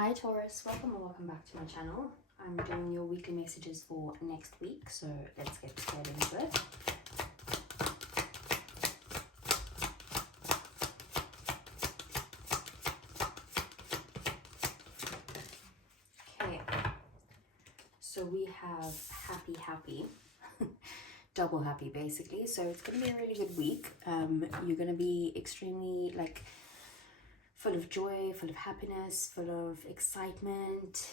Hi Taurus, welcome back to my channel. I'm doing your weekly messages for next week, so let's get straight into it. Okay, so we have happy, double happy basically. So it's going to be a really good week. You're going to be extremely full of joy, full of happiness, full of excitement.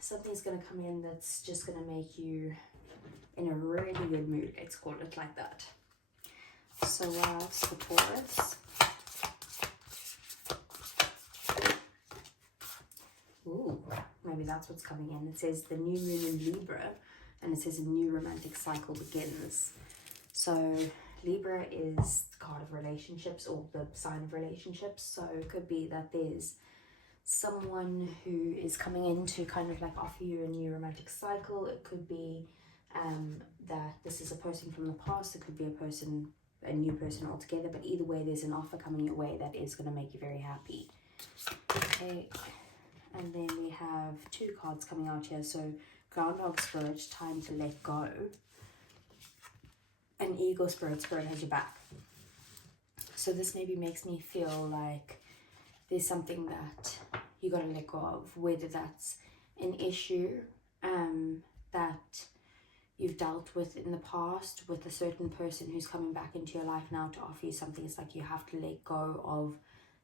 Something's going to come in that's just going to make you in a really good mood. Let's call it like that. So for Taurus. Ooh, maybe that's what's coming in. It says the new moon in Libra, and it says a new romantic cycle begins. So Libra is the card of relationships, or the sign of relationships. So it could be that there's someone who is coming in to kind of like offer you a new romantic cycle. It could be that this is a person from the past. It could be a new person altogether. But either way, there's an offer coming your way that is going to make you very happy. Okay, and then we have two cards coming out here. So Groundhog Spirit, time to let go. And Eagle Spirit, Spirit has your back. So this maybe makes me feel like there's something that you got to let go of, whether that's an issue that you've dealt with in the past with a certain person who's coming back into your life now to offer you something. It's like you have to let go of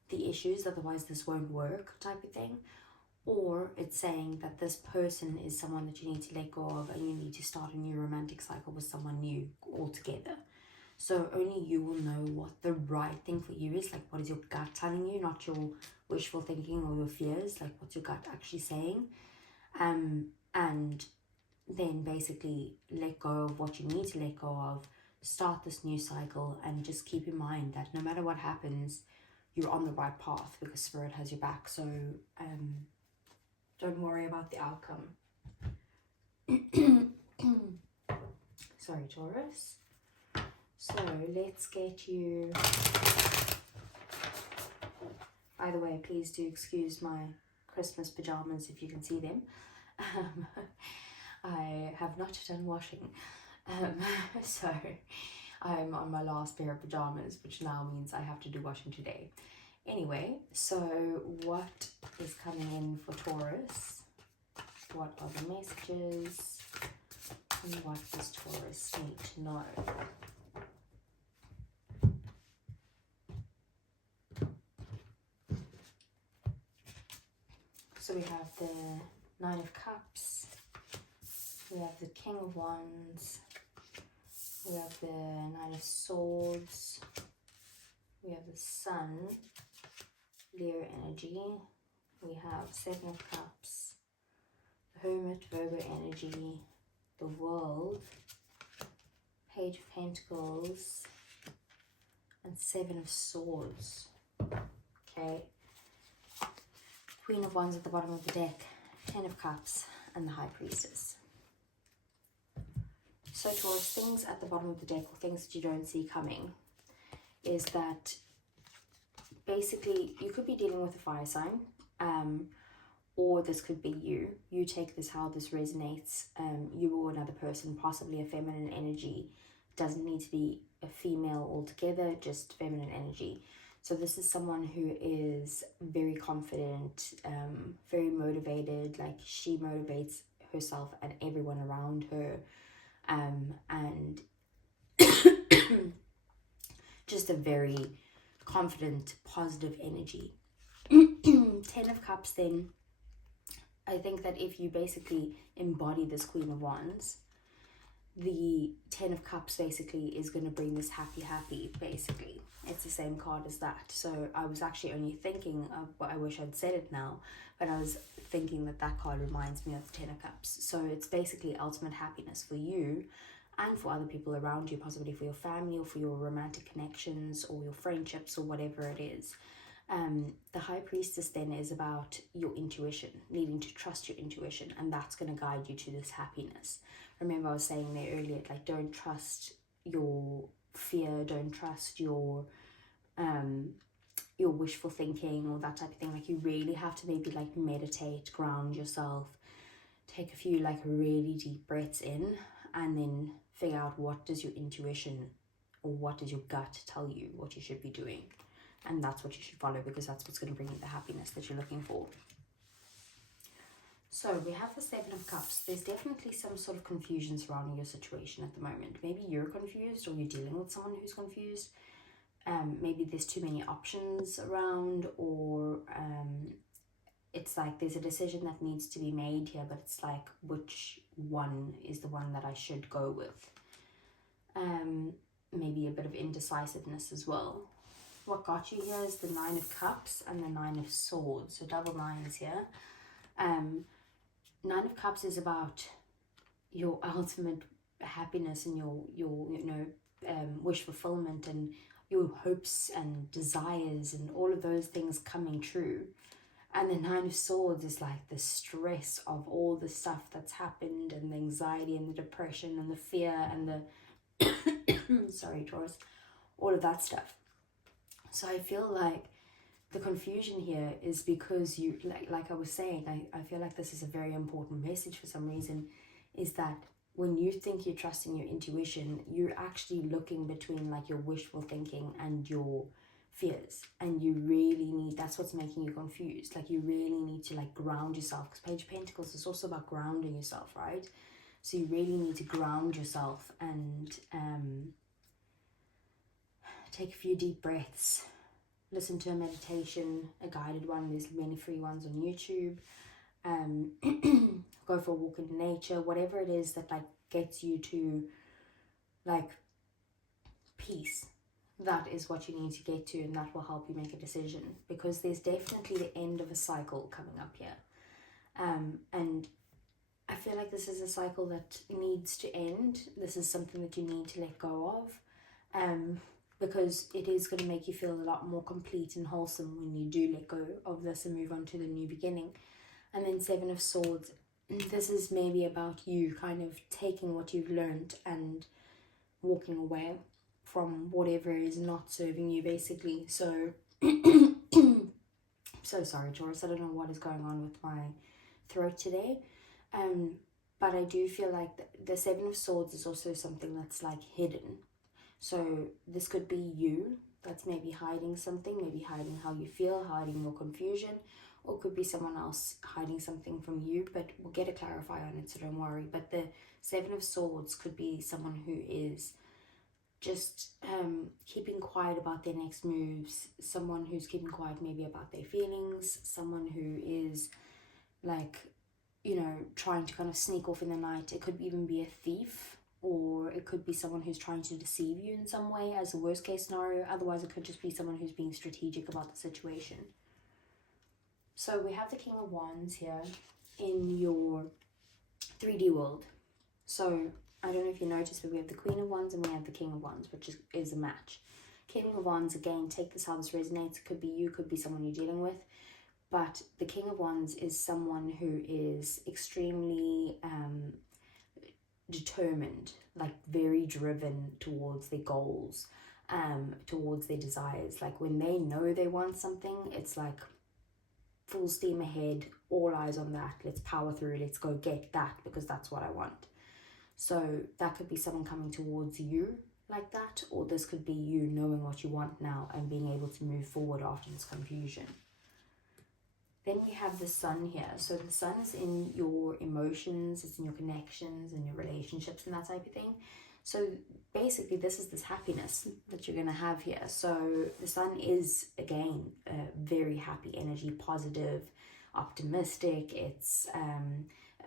the issues, otherwise this won't work type of thing. Or it's saying that this person is someone that you need to let go of, and you need to start a new romantic cycle with someone new altogether. So only you will know what the right thing for you is. Like, what is your gut telling you, not your wishful thinking or your fears. Like, what's your gut actually saying? And then basically let go of what you need to let go of, start this new cycle, and just keep in mind that no matter what happens, you're on the right path because Spirit has your back. So don't worry about the outcome. Sorry, Taurus. So let's get you... By the way, please do excuse my Christmas pajamas if you can see them. I have not done washing. So I'm on my last pair of pajamas, which now means I have to do washing today. Anyway, so what is coming in for Taurus? What are the messages? And what does Taurus need to know? So we have the Nine of Cups. We have the King of Wands. We have the Nine of Swords. We have the Sun. Leo energy. We have Seven of Cups, the Hermit, Virgo energy, the World, Page of Pentacles, and Seven of Swords. Okay. Queen of Wands at the bottom of the deck, Ten of Cups, and the High Priestess. So towards things at the bottom of the deck, or things that you don't see coming, is that basically you could be dealing with a fire sign, or this could be you. You take this how this resonates. You or another person, possibly a feminine energy. Doesn't need to be a female altogether, just feminine energy. So this is someone who is very confident, very motivated. Like, she motivates herself and everyone around her, and just a very confident, positive energy. 10 of Cups, then, I think that if you basically embody this Queen of Wands, the 10 of Cups basically is going to bring this happy, basically. It's the same card as that. So I was actually only thinking of, I wish I'd said it now, but I was thinking that that card reminds me of the 10 of Cups. So it's basically ultimate happiness for you and for other people around you, possibly for your family or for your romantic connections or your friendships or whatever it is. The High Priestess then is about your intuition, needing to trust your intuition, and that's going to guide you to this happiness. Remember I was saying there earlier, like, don't trust your fear, don't trust your your wishful thinking or that type of thing. Like you really have to maybe like meditate, ground yourself, take a few like really deep breaths in, and then figure out what does your intuition or what does your gut tell you what you should be doing. And that's what you should follow, because that's what's going to bring you the happiness that you're looking for. So we have the Seven of Cups. There's definitely some sort of confusion surrounding your situation at the moment. Maybe you're confused, or you're dealing with someone who's confused. Maybe there's too many options around, or it's like there's a decision that needs to be made here, but it's like, which one is the one that I should go with? Maybe a bit of indecisiveness as well. What got you here is the Nine of Cups and the Nine of Swords, so double nines here. Nine of Cups is about your ultimate happiness and your wish fulfillment and your hopes and desires and all of those things coming true. And the Nine of Swords is like the stress of all the stuff that's happened, and the anxiety and the depression and the fear and the sorry, Taurus, all of that stuff. So I feel like the confusion here is because you, like I was saying, I feel like this is a very important message for some reason, is that when you think you're trusting your intuition, you're actually looking between like your wishful thinking and your fears, and you really need, that's what's making you confused. Like you really need to like ground yourself, because Page of Pentacles is also about grounding yourself, right? So you really need to ground yourself and take a few deep breaths, listen to a meditation, a guided one. There's many free ones on YouTube. Go for a walk in nature, whatever it is that like gets you to like peace. That is what you need to get to, and that will help you make a decision, because there's definitely the end of a cycle coming up here. And I feel like this is a cycle that needs to end. This is something that you need to let go of, because it is going to make you feel a lot more complete and wholesome when you do let go of this and move on to the new beginning. And then Seven of Swords, this is maybe about you kind of taking what you've learned and walking away from whatever is not serving you, basically. So so sorry, Taurus, I don't know what is going on with my throat today, but I do feel like the Seven of Swords is also something that's like hidden. So this could be you that's maybe hiding something, maybe hiding how you feel, hiding your confusion, or it could be someone else hiding something from you, but we'll get a clarifier on it, so don't worry. But the Seven of Swords could be someone who is just keeping quiet about their next moves, someone who's keeping quiet maybe about their feelings, someone who is like, you know, trying to kind of sneak off in the night. It could even be a thief, or it could be someone who's trying to deceive you in some way as a worst case scenario. Otherwise, it could just be someone who's being strategic about the situation. So we have the King of Wands here in your 3D world. So I don't know if you noticed, but we have the Queen of Wands and we have the King of Wands, which is a match. King of Wands, again, take this how this resonates. It could be you, could be someone you're dealing with. But the King of Wands is someone who is extremely determined, like very driven towards their goals, towards their desires. Like when they know they want something, it's like full steam ahead, all eyes on that. Let's power through, let's go get that, because that's what I want. So that could be someone coming towards you like that, or this could be you knowing what you want now and being able to move forward after this confusion. Then we have the Sun here. So the Sun is in your emotions, it's in your connections and your relationships and that type of thing. So basically this is this happiness that you're going to have here. So the Sun is, again, very happy energy, positive, optimistic. It's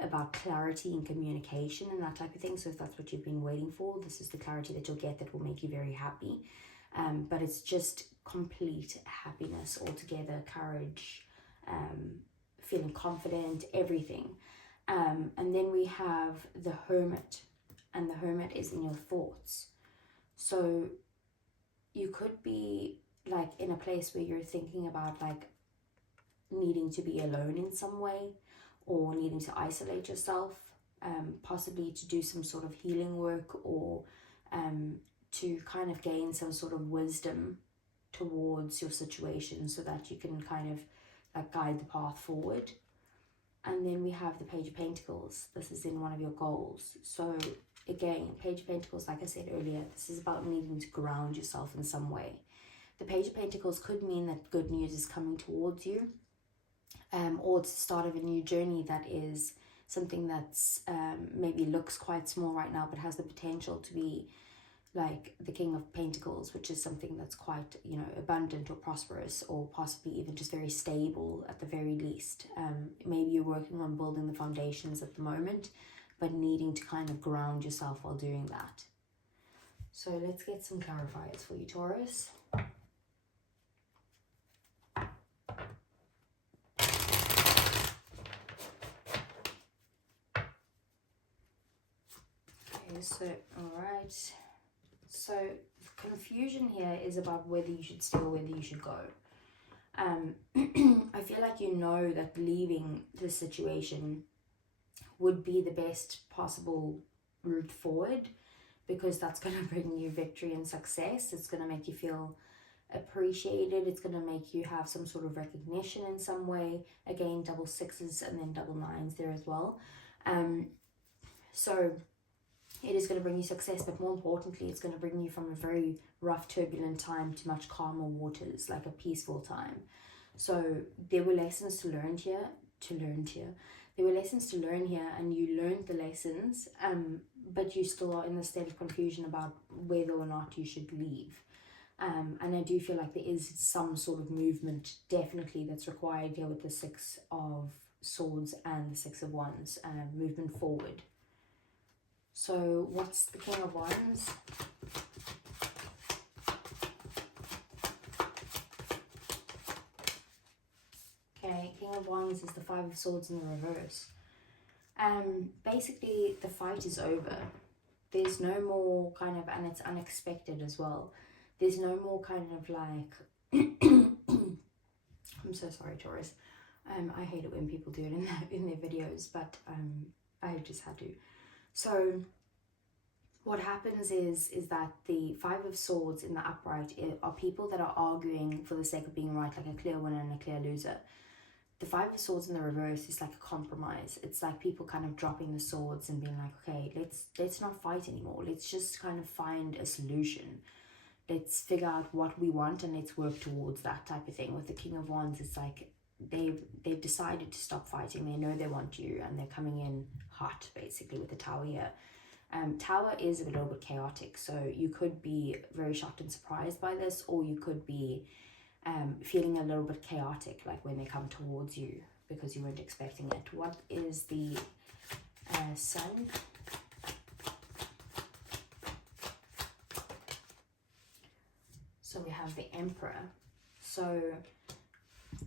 about clarity and communication and that type of thing. So if that's what you've been waiting for, this is the clarity that you'll get that will make you very happy. But it's just complete happiness altogether, courage, feeling confident, everything. And then we have the Hermit, and the Hermit is in your thoughts. So you could be like in a place where you're thinking about like needing to be alone in some way, or needing to isolate yourself, possibly to do some sort of healing work, or to kind of gain some sort of wisdom towards your situation so that you can kind of like guide the path forward. And then we have the Page of Pentacles. This is in one of your goals. So again, Page of Pentacles, like I said earlier, this is about needing to ground yourself in some way. The Page of Pentacles could mean that good news is coming towards you, or it's the start of a new journey that is something that's maybe looks quite small right now, but has the potential to be like the King of Pentacles, which is something that's quite, you know, abundant or prosperous, or possibly even just very stable at the very least. Maybe you're working on building the foundations at the moment, but needing to kind of ground yourself while doing that. So let's get some clarifiers for you, Taurus. Okay, so, all right. So confusion here is about whether you should stay or whether you should go. I feel like you know that leaving this situation would be the best possible route forward, because that's going to bring you victory and success. It's going to make you feel appreciated. It's going to make you have some sort of recognition in some way. Again, double sixes and then double nines there as well. So it is going to bring you success, but more importantly, it's going to bring you from a very rough, turbulent time to much calmer waters, like a peaceful time. So there were lessons to learn here. There were lessons to learn here, and you learned the lessons, but you still are in the state of confusion about whether or not you should leave. And I do feel like there is some sort of movement, definitely, that's required here with the Six of Swords and the Six of Wands, movement forward. So what's the King of Wands? Okay, King of Wands is the Five of Swords in the reverse. Basically, the fight is over. There's no more kind of, and it's unexpected as well. There's no more kind of like, I'm so sorry, Taurus. I hate it when people do it in their videos, but I just had to. So what happens is that the Five of Swords in the upright are people that are arguing for the sake of being right, like a clear winner and a clear loser. The Five of Swords in the reverse is like a compromise. It's like people kind of dropping the swords and being like, okay, let's not fight anymore. Let's just kind of find a solution. Let's figure out what we want and let's work towards that type of thing. With the King of Wands, it's like they've decided to stop fighting. They know they want you, and they're coming in hot, basically, with the Tower here. Tower is a little bit chaotic, so you could be very shocked and surprised by this, or you could be feeling a little bit chaotic, like when they come towards you because you weren't expecting it. What is the Sun? So we have the Emperor. So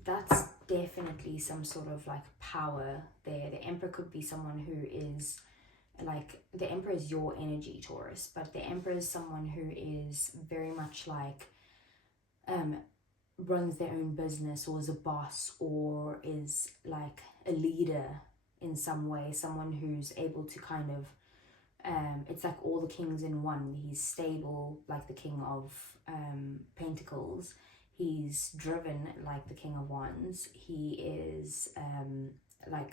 that's definitely some sort of like power there. The Emperor could be someone who is like, the Emperor is your energy, Taurus, but the Emperor is someone who is very much like runs their own business, or is a boss, or is like a leader in some way, someone who's able to kind of it's like all the kings in one. He's stable like the King of Pentacles. He's driven like the King of Wands. He is like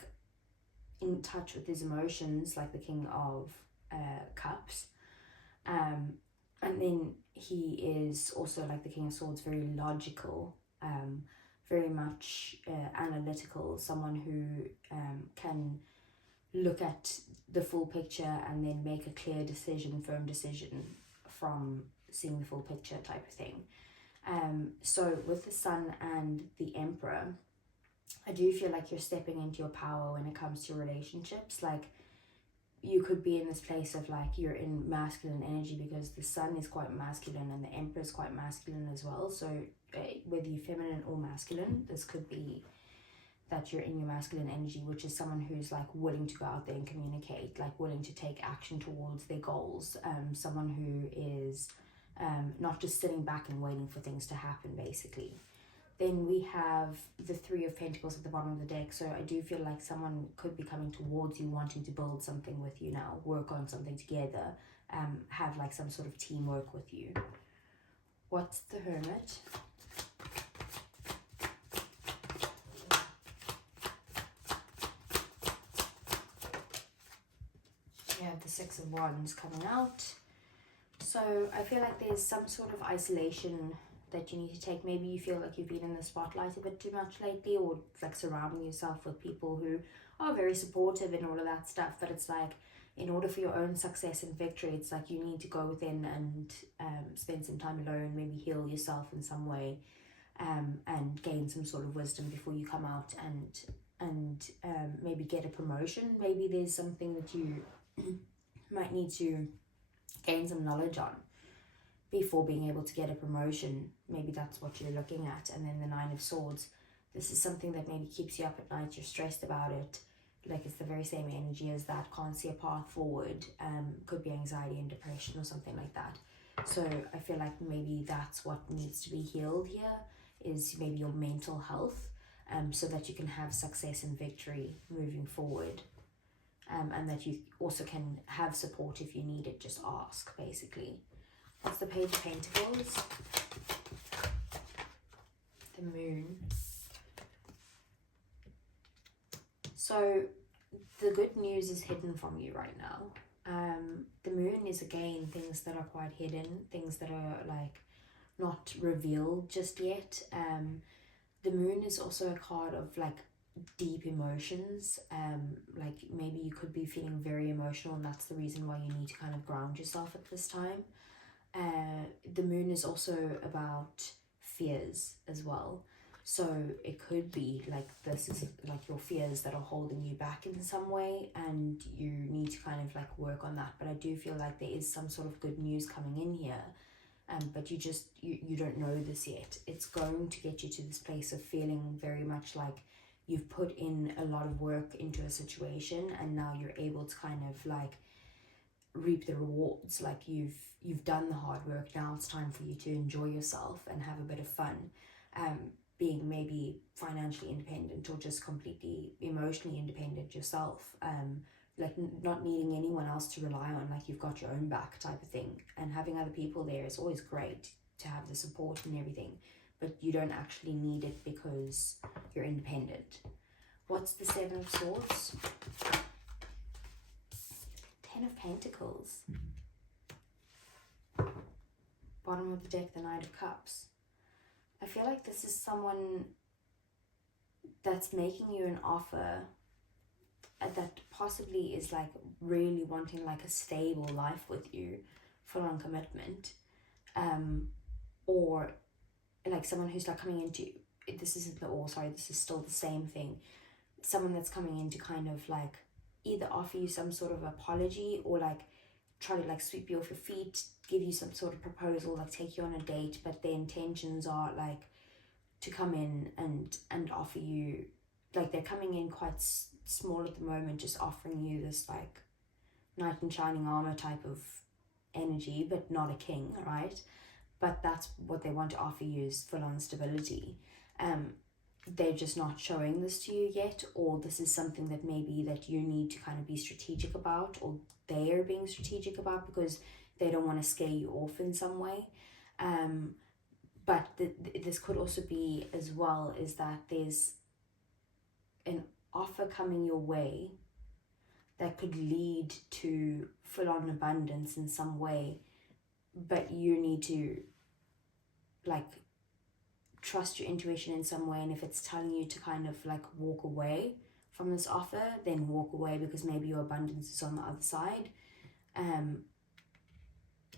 in touch with his emotions like the King of Cups. And then he is also like the King of Swords, very logical, very much analytical, someone who can look at the full picture and then make a clear decision, firm decision from seeing the full picture type of thing. So with the Sun and the Emperor, I do feel like you're stepping into your power when it comes to relationships. Like, you could be in this place of like you're in masculine energy, because the Sun is quite masculine and the Emperor is quite masculine as well. So whether you're feminine or masculine, this could be that you're in your masculine energy, which is someone who's like willing to go out there and communicate, like willing to take action towards their goals. Someone who is not just sitting back and waiting for things to happen, basically. Then we have the Three of Pentacles at the bottom of the deck. So I do feel like someone could be coming towards you, wanting to build something with you now, work on something together, have like some sort of teamwork with you. What's the Hermit? You have the Six of Wands coming out. So I feel like there's some sort of isolation that you need to take. Maybe you feel like you've been in the spotlight a bit too much lately, or like surrounding yourself with people who are very supportive and all of that stuff. But it's like, in order for your own success and victory, it's like you need to go within and spend some time alone, maybe heal yourself in some way, and gain some sort of wisdom before you come out and maybe get a promotion. Maybe there's something that you might need to gain some knowledge on before being able to get a promotion. Maybe that's what you're looking at. And then the Nine of Swords, this is something that maybe keeps you up at night. You're stressed about it, like it's the very same energy as that. Can't see a path forward. Could be anxiety and depression or something like that. So I feel like maybe that's what needs to be healed here, is maybe your mental health, so that you can have success and victory moving forward. And that you also can have support if you need it. Just ask, basically. What's the Page of Pentacles? The Moon. So the good news is hidden from you right now. The Moon is, again, things that are quite hidden, things that are like not revealed just yet. The Moon is also a card of like deep emotions. Like maybe you could be feeling very emotional, and that's the reason why you need to kind of ground yourself at this time. The Moon is also about fears as well. So it could be like this is like your fears that are holding you back in some way, and you need to kind of like work on that. But I do feel like there is some sort of good news coming in here, but you don't know this yet. It's going to get you to this place of feeling very much like you've put in a lot of work into a situation, and now you're able to kind of like reap the rewards. Like you've done the hard work. Now it's time for you to enjoy yourself and have a bit of fun. Being maybe financially independent or just completely emotionally independent yourself, like not needing anyone else to rely on, like you've got your own back type of thing. And having other people there is always great to have the support and everything, but you don't actually need it because you're independent. What's the Seven of Swords? Ten of Pentacles. Bottom of the deck, the Knight of Cups. I feel like this is someone that's making you an offer that possibly is like really wanting like a stable life with you, full on commitment, or like someone who's like coming into, this isn't the, or sorry, this is still the same thing, someone that's coming in to kind of like either offer you some sort of apology, or like try to like sweep you off your feet, give you some sort of proposal, like take you on a date, but their intentions are like to come in and offer you, like they're coming in quite small at the moment, just offering you this like knight in shining armor type of energy, but not a king, right? But that's what they want to offer you, is full-on stability. They're just not showing this to you yet, or this is something that maybe that you need to kind of be strategic about, or they're being strategic about because they don't want to scare you off in some way. But this could also be as well, is that there's an offer coming your way that could lead to full-on abundance in some way, but you need to like trust your intuition in some way. And if it's telling you to kind of like walk away from this offer, then walk away, because maybe your abundance is on the other side.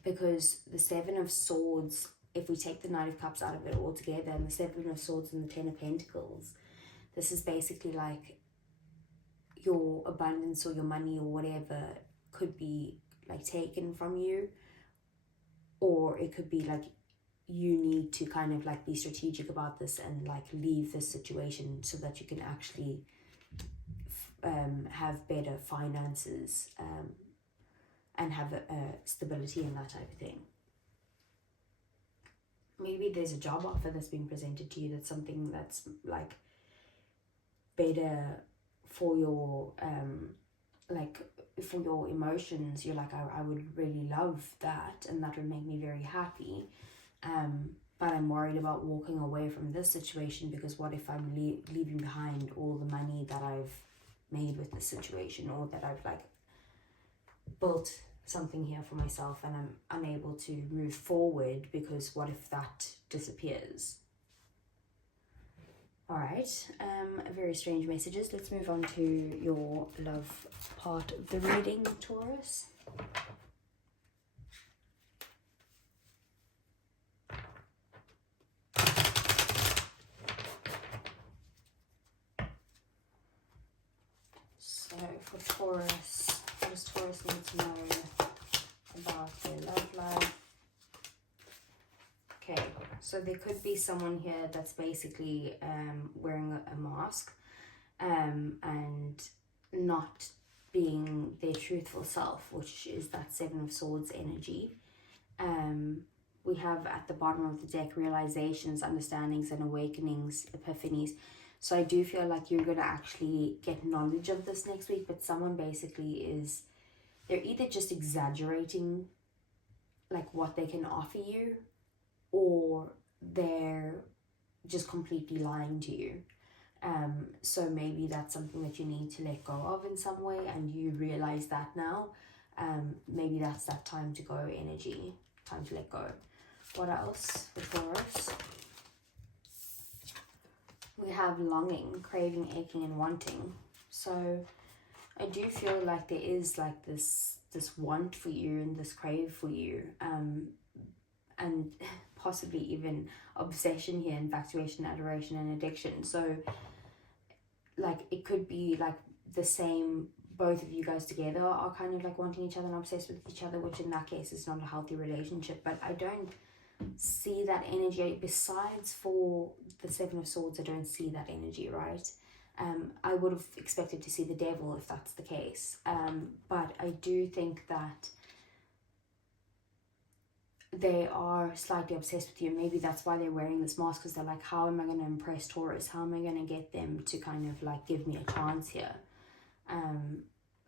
Because the Seven of Swords, if we take the Knight of Cups out of it altogether, and the Seven of Swords and the Ten of Pentacles, this is basically like your abundance or your money or whatever could be like taken from you, or it could be like you need to kind of like be strategic about this and like leave this situation so that you can actually have better finances, and have a stability and that type of thing. Maybe there's a job offer that's being presented to you, that's something that's like better for your like for your emotions. You're like, I would really love that, and that would make me very happy. but I'm worried about walking away from this situation, because what if I'm leaving behind all the money that I've made with this situation, or that I've like built something here for myself and I'm unable to move forward, because what if that disappears? All right, very strange messages. Let's move on to your love part of the reading, Taurus. So for Taurus, what does Taurus need to know about their love life? Okay, so there could be someone here that's basically wearing a mask and not being their truthful self, which is that Seven of Swords energy. We have at the bottom of the deck realizations, understandings and awakenings, epiphanies. So I do feel like you're going to actually get knowledge of this next week, but someone basically they're either just exaggerating like what they can offer you, or they're just completely lying to you. So maybe that's something that you need to let go of in some way, and you realize that now. Maybe that's that time to go energy, time to let go. What else for Taurus? We have longing, craving, aching and wanting. So I do feel like there is like this want for you and this crave for you, and possibly even obsession here, infatuation, adoration and addiction. So like it could be like the same, both of you guys together are kind of like wanting each other and obsessed with each other, which in that case is not a healthy relationship. But I don't see that energy. Besides for the Seven of Swords, I don't see that energy, right? I would have expected to see the devil if that's the case. But I do think that they are slightly obsessed with you. Maybe that's why they're wearing this mask, because they're like, how am I going to impress Taurus? How am I going to get them to kind of like give me a chance here?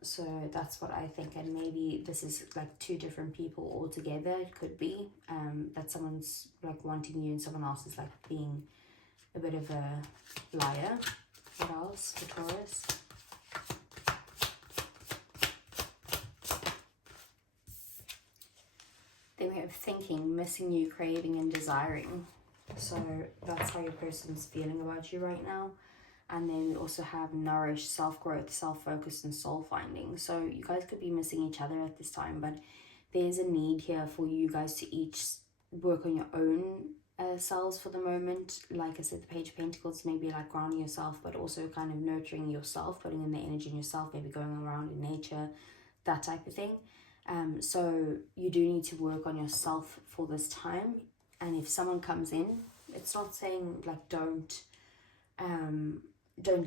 So that's what I think. And maybe this is like two different people altogether. It could be that someone's like wanting you and someone else is like being a bit of a liar. What else for Taurus? Then we have thinking, missing you, craving and desiring. So that's how your person's feeling about you right now. And then we also have nourish, self-growth, self-focus and soul-finding. So you guys could be missing each other at this time, but there's a need here for you guys to each work on your own selves for the moment. Like I said, the Page of Pentacles, maybe like grounding yourself, but also kind of nurturing yourself, putting in the energy in yourself, maybe going around in nature, that type of thing. So you do need to work on yourself for this time. And if someone comes in, it's not saying like don't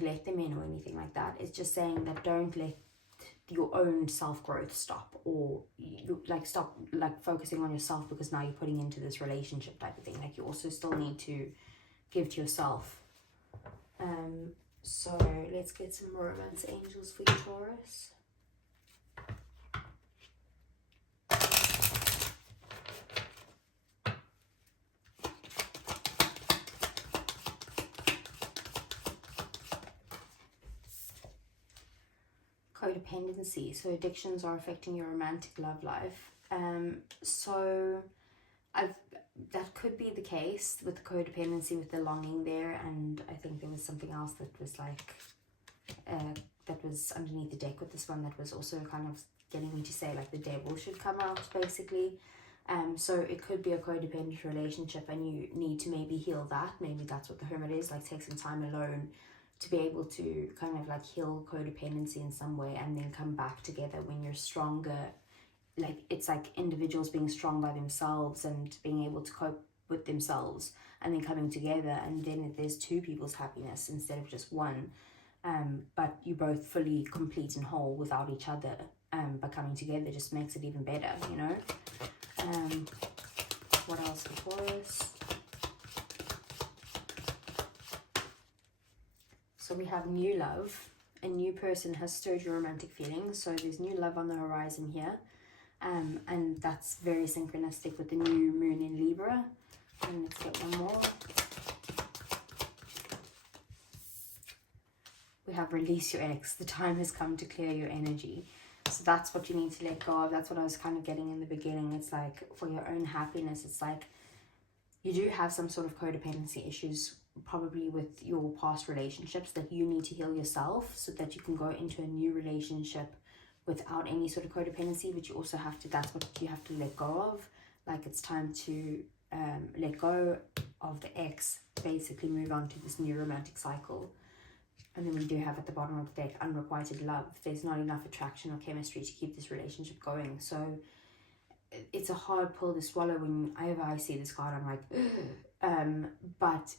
let them in or anything like that. It's just saying that don't let your own self-growth stop, or you like stop like focusing on yourself because now you're putting into this relationship type of thing. Like you also still need to give to yourself. So let's get some romance angels for you, Taurus. Codependency. So addictions are affecting your romantic love life. So that could be the case with the codependency, with the longing there. And I think there was something else that was like that was underneath the deck with this one that was also kind of getting me to say like the devil should come out basically. So it could be a codependent relationship and you need to maybe heal that. Maybe that's what the Hermit is, like take some time alone to be able to kind of like heal codependency in some way and then come back together when you're stronger. Like it's like individuals being strong by themselves and being able to cope with themselves and then coming together, and then there's two people's happiness instead of just one. But you both fully complete and whole without each other. But coming together just makes it even better, you know. What else for Taurus? So we have new love. A new person has stirred your romantic feelings. So there's new love on the horizon here. And that's very synchronistic with the new moon in Libra. And let's get one more. We have release your ex. The time has come to clear your energy. So that's what you need to let go of. That's what I was kind of getting in the beginning. It's like for your own happiness, it's like you do have some sort of codependency issues probably with your past relationships that you need to heal yourself so that you can go into a new relationship without any sort of codependency. But you also have to, that's what you have to let go of. Like it's time to let go of the ex, basically move on to this new romantic cycle. And then we do have at the bottom of the deck unrequited love. There's not enough attraction or chemistry to keep this relationship going. So it's a hard pill to swallow whenever I see this card. I'm like, but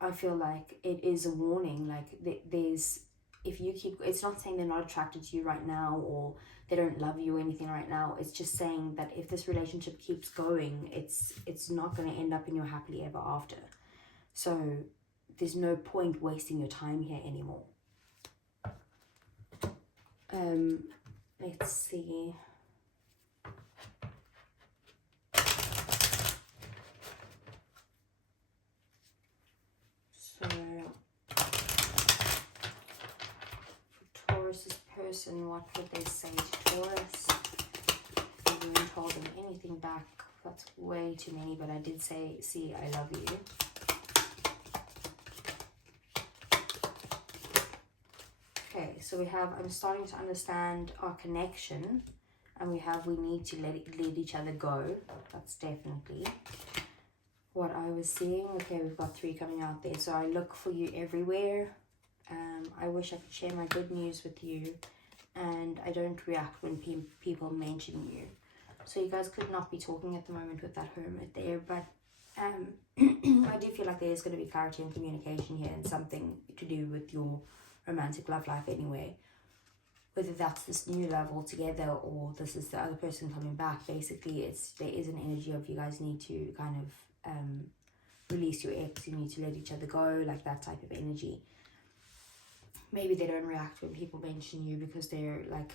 I feel like it is a warning. Like there's, if you keep, it's not saying they're not attracted to you right now or they don't love you or anything right now. It's just saying that if this relationship keeps going, it's not going to end up in your happily ever after. So there's no point wasting your time here anymore. Let's see. So for Taurus's person, what would they say to Taurus? If they weren't holding anything back, that's way too many, but I did say, see, I love you. Okay, so we have, I'm starting to understand our connection, and we have, we need to let each other go. That's definitely what I was seeing. Okay, we've got 3 coming out there. So I look for you everywhere. I wish I could share my good news with you, and I don't react when people mention you. So you guys could not be talking at the moment with that hermit there, but I do feel like there is going to be clarity and communication here, and something to do with your romantic love life anyway, whether that's this new love altogether or this is the other person coming back. Basically there is an energy of you guys need to kind of release your ex, you need to let each other go, like that type of energy. Maybe they don't react when people mention you because they're like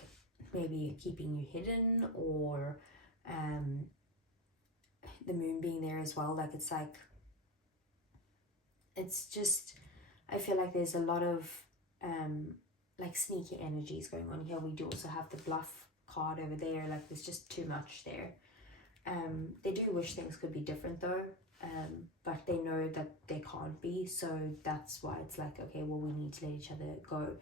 maybe keeping you hidden, or the moon being there as well. Like it's like, it's just, I feel like there's a lot of like sneaky energies going on here. We do also have the bluff card over there. Like there's just too much there. They do wish things could be different though, but they know that they can't be, so that's why it's like, okay, well, we need to let each other go.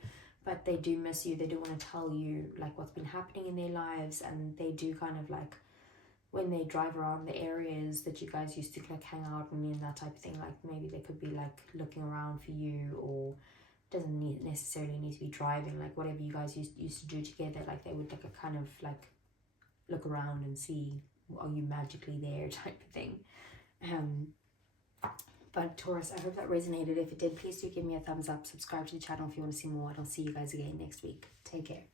But they do miss you. They do want to tell you like what's been happening in their lives, and they do kind of like, when they drive around the areas that you guys used to like hang out and that type of thing, like maybe they could be like looking around for you, or doesn't necessarily need to be driving, like whatever you guys used to do together, like they would like a kind of like look around and see, are you magically there type of thing. But Taurus, I hope that resonated. If it did, please do give me a thumbs up, subscribe to the channel if you want to see more, and I'll see you guys again next week. Take care.